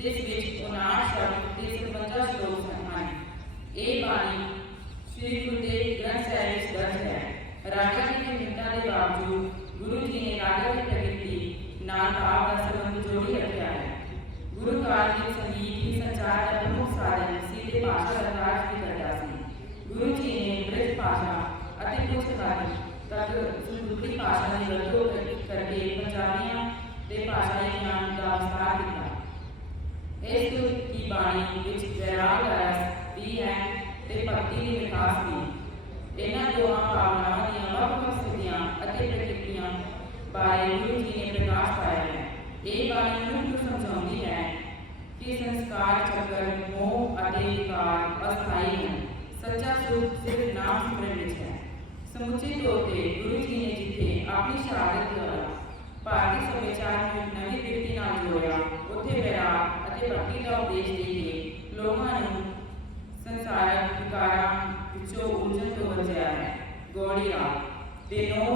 ਜਿਸ ਵਿੱਚ 59 ਸ਼ਬਦ ਤੇ 57 ਸ਼ਲੋਕ ਹਨ ਇਹ ਬਾਣੀ ਸ੍ਰੀ ਗੁਰੂ ਤੇਗ ਗ੍ਰੰਥ ਸਾਹਿਬ ਵਿੱਚ ਦਰਜ ਹੈ ਰਾਜਾ ਜੀ ਦੇ ਮਿੰਟਾਂ ਦੇ ਬਾਵਜੂਦ ਗੁਰੂ ਜੀ ਨੇ ਰਾਜਾ ਦੀ ਪ੍ਰਗਤੀ ਨਾਲ ਭਾਵ ਦਾ ਸੰਬੰਧ ਜੋੜੀ ਰੱਖਿਆ ਹੈ ਗੁਰੂ ਕਾਲ ਦੇ ਸੰਗੀਤ ਹੀ ਸੰਚਾਰ ਦਾ ਪ੍ਰਮੁੱਖ ਸਾਧਨ ਸਿੱਧੇ ਭਾਸ਼ਾ ਦਾ ਰਾਜ ਵੀ ਕਰਦਾ ਸੀ ਗੁਰੂ ਜੀ ਨੇ ਬ੍ਰਿਜ ਭਾਸ਼ਾ ਅਤੇ ਪੁਸਤਕਾਲੀ ਤੱਕ ਸੰਸਕ੍ਰਿਤ ਭਾਸ਼ਾ ਦੀ ਵਰਤੋਂ ਕਰ- ਕਰਕੇ ਪੰਜਾਬੀਆਂ ਦੇ ਭਾਸ਼ਾਈ ਗਿਆਨ ਦਾ ਬਾਰੇ ਗੁਰੂ ਜੀ ਨੇ ਪ੍ਰਕਾਸ਼ ਪਾਇਆ ਹੈ। ਇਹ ਬਾਣੀ ਮਨੁੱਖ ਨੂੰ ਸਮਝਾਉਂਦੀ ਹੈ ਕਿ ਸੰਸਕਾਰ ਚੱਕਰ, ਮੋਹ ਅਤੇ ਵਿਕਾਰ ਅਸਥਾਈ ਹਨ। ਸੱਚਾ ਸੁਖ ਸਿਰਫ ਨਾਮ ਸਿਮਰਨ ਵਿੱਚ ਹੈ। ਸਮੁੱਚੇ ਤੌਰ ਤੇ ਗੁਰੂ ਜੀ ਨੇ ਜਿੱਥੇ ਆਪਣੀ ਸ਼ਹਾਦਤ ਦੁਆਰਾ ਭਾਰਤੀ ਸੱਭਿਆਚਾਰ ਨੂੰ ਇੱਕ ਨਵੀਂ ਬਿਰਤੀ ਨਾਲ ਜੋੜਿਆ, ਉੱਥੇ ਵਿਰਾਗ ਅਤੇ ਭਗਤੀ ਦਾ ਉਪਦੇਸ਼ ਦੇ ਕੇ ਲੋਕਾਂ ਨੂੰ ਸੰਸਾਰਕ ਵਿਕਾਰਾਂ ਵਿੱਚੋਂ ਉਲਝਣ ਤੋਂ ਬਚਾਇਆ ਹੈ। ਗੋੜੀ ਰਾਗ ਦੇ ਨੌ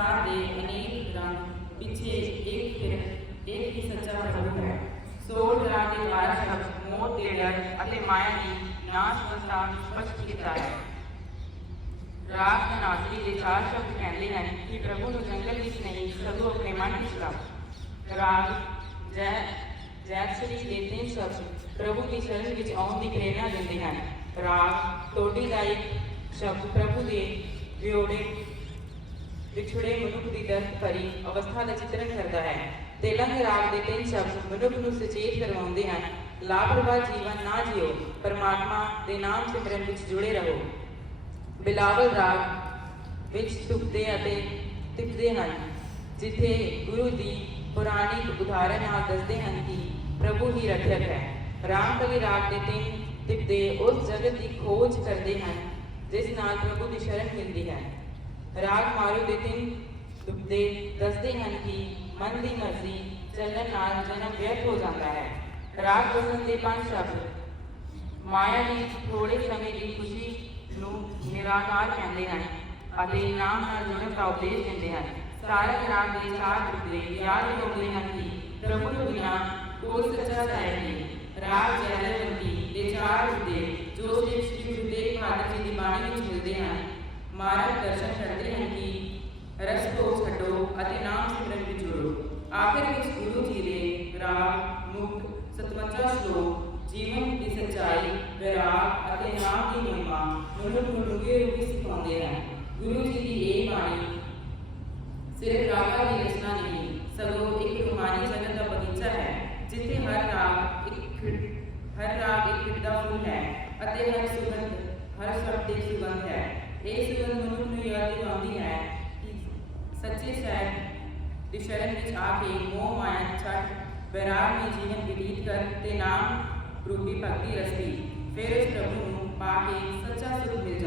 ਸੰਸਾਰ ਦੇ ਅਨੇਕ ਰੰਗ ਪਿੱਛੇ ਇੱਕ ਫਿਰ ਇੱਕ ਹੀ ਸੱਚਾ ਪ੍ਰਭੂ ਹੈ। ਸੋਲ ਰਾਗ ਦੇ ਬਾਰਾਂ ਸ਼ਬਦ ਮੋਹ ਤੇ ਡਰ ਅਤੇ ਮਾਇਆ ਦੀ ਨਾਸ਼ ਨੂੰ ਸਪਸ਼ਟ ਕੀਤਾ ਹੈ। ਰਾਗ ਨਾਸਰੀ ਦੇ ਚਾਰ ਸ਼ਬਦ ਕਹਿੰਦੇ ਹਨ ਕਿ ਪ੍ਰਭੂ ਨੂੰ ਜੰਗਲ ਵਿੱਚ ਨਹੀਂ, ਸਗੋਂ ਆਪਣੇ ਮਨ ਵਿੱਚ ਲੱਭ ਰਾਗ, ਜੈ ਜੈਸਰੀ ਦੇ ਤਿੰਨ ਸ਼ਬਦ ਪ੍ਰਭੂ ਦੀ ਸ਼ਰਨ ਵਿੱਚ ਆਉਣ ਦੀ ਪ੍ਰੇਰਣਾ ਦਿੰਦੇ ਹਨ। ਰਾਗ, ਟੋਡੀ ਦਾ ਇੱਕ ਸ਼ਬਦ ਪ੍ਰਭੂ ਦੇ ਵਿਛੋੜੇ ਵਿਛੜੇ ਮਨੁੱਖ ਦੀ ਦਰਦ ਭਰੀ ਅਵਸਥਾ ਦਾ ਚਿੱਤਰਨ ਕਰਦਾ ਹੈ। ਤੇਲੰਗ ਰਾਗ ਦੇ ਤਿੰਨ ਸ਼ਬਦ ਮਨੁੱਖ ਨੂੰ ਸੁਚੇਤ ਕਰਵਾਉਂਦੇ ਹਨ। ਲਾਪਰਵਾਹ ਜੀਵਨ ਨਾ ਜਿਓ, ਪਰਮਾਤਮਾ ਦੇ ਨਾਮ ਸਿਮਰਨ ਵਿੱਚ ਜੁੜੇ ਰਹੋ। ਬਿਲਾਵਲ ਰਾਗ ਵਿੱਚ ਤੁਪਦੇ ਅਤੇ ਤਿਪਦੇ ਹਨ, ਜਿੱਥੇ ਗੁਰੂ ਦੀ ਪੁਰਾਣੀ ਉਦਾਹਰਣ ਨਾਲ ਦੱਸਦੇ ਹਨ ਕਿ ਪ੍ਰਭੂ ਹੀ ਰੱਖਿਅਕ ਹੈ। ਰਾਮਕਲੀ ਰਾਗ ਦੇ ਤਿੰਨ ਤਿਪਦੇ ਉਸ ਜਗਤ ਦੀ ਖੋਜ ਕਰਦੇ ਹਨ, ਜਿਸ ਨਾਲ ਪ੍ਰਭੂ ਦੀ ਸ਼ਰਨ ਮਿਲਦੀ ਹੈ। ਰਾਗ ਮਾਰੂ ਦੇ ਤਿੰਨ ਤੁਪਦੇ ਦੱਸਦੇ ਹਨ ਕਿ ਮਨ ਦੀ ਮਰਜ਼ੀ ਚੱਲਣ ਨਾਲ ਜਨਮ ਵਿਅਰਥ ਹੋ ਜਾਂਦਾ ਹੈ ਰਾਗ ਬਸੰਤ ਦੇ ਪੰਜ ਸ਼ਬਦ ਮਾਇਆ ਦੀ ਥੋੜੇ ਸਮੇਂ ਦੀ ਖੁਸ਼ੀ ਨੂੰ ਨਿਰਾਕਾਰ ਕਹਿੰਦੇ ਹਨ ਅਤੇ ਨਾਮ ਨਾਲ ਜੁੜਨ ਦਾ ਉਪਦੇਸ਼ ਦਿੰਦੇ ਹਨ ਸਾਰੇ ਰਾਗ ਦੇ ਚਾਰ ਟੁਕੜੇ ਯਾਦ ਦਿਵਾਉਂਦੇ ਹਨ ਕਿ ਪ੍ਰਭੂ ਤੋਂ ਬਿਨਾਂ ਕੋਈ ਸੱਚਾ ਸਾਹਿਬ ਨਹੀਂ ਰਾਗ ਮਾਰਗ ਦਰਸ਼ਨ ਕਰਦੇ ਹਨ ਕਿ ਰਸ ਤੋਂ ਛੱਡੋ ਅਤੇ ਨਾਮ ਸਿਮਰਨ ਵਿੱਚ ਜੁੜੋ ਆਖਿਰ ਵਿੱਚ ਗੁਰੂ ਜੀ ਦੇ ਰਾਗ ਮੁਕਤ 57 ਸ਼ਲੋਕ ਜੀਵਨ ਦੀ ਸੱਚਾਈ ਵਿਰਾਗ ਅਤੇ ਨਾਮ ਦੀ ਮਹਿਮਾ ਮਨੁੱਖ ਨੂੰ ਡੂੰਘੇ ਰੂਪ ਵਿੱਚ ਸਿਖਾਉਂਦੇ ਹਨ ਗੁਰੂ ਜੀ ਦੀ ਇਹ ਬਾਣੀ ਸਿਰਫ ਰਾਗਾਂ ਦੀ ਰਚਨਾ ਨਹੀਂ ਸਗੋਂ ਇੱਕ ਰੂਹਾਨੀ ਜਗਤ ਦਾ ਬਗੀਚਾ ਹੈ ਜਿੱਥੇ ਹਰ ਰਾਗ ਇੱਕ ਖਿੜ- ਹਰ ਰਾਗ ਇੱਕ ਖਿੜਦਾ ਫੁੱਲ ਹੈ ਅਤੇ ਹਰ ਸੁਗੰਧ ਹਰ ਸ਼ਬਦ ਇੱਕ ਸੁਗੰਧ ਹੈ ਇਸ ਸੁਗੰਧ ਮਨੁੱਖ ਨੂੰ ਯਾਦ ਦਿਵਾਉਂਦੀ ਹੈ ਕਿ ਸੱਚੇ ਸਾਹਿਬ ਦੀ ਸ਼ਰਨ ਵਿੱਚ ਆ ਕੇ ਮੋਹ ਮਾਇਆ ਛੱਡ ਵਿਰਾਗ ਵਿੱਚ ਜੀਵਨ ਬਤੀਤ ਕਰ ਤੇ ਨਾਮ ਰੂਪੀ ਭਗਤੀ ਰਸਤੀ ਫਿਰ ਉਸ ਪ੍ਰਭੂ ਨੂੰ ਪਾ ਕੇ ਸੱਚਾ ਸੁਖ ਮਿਲ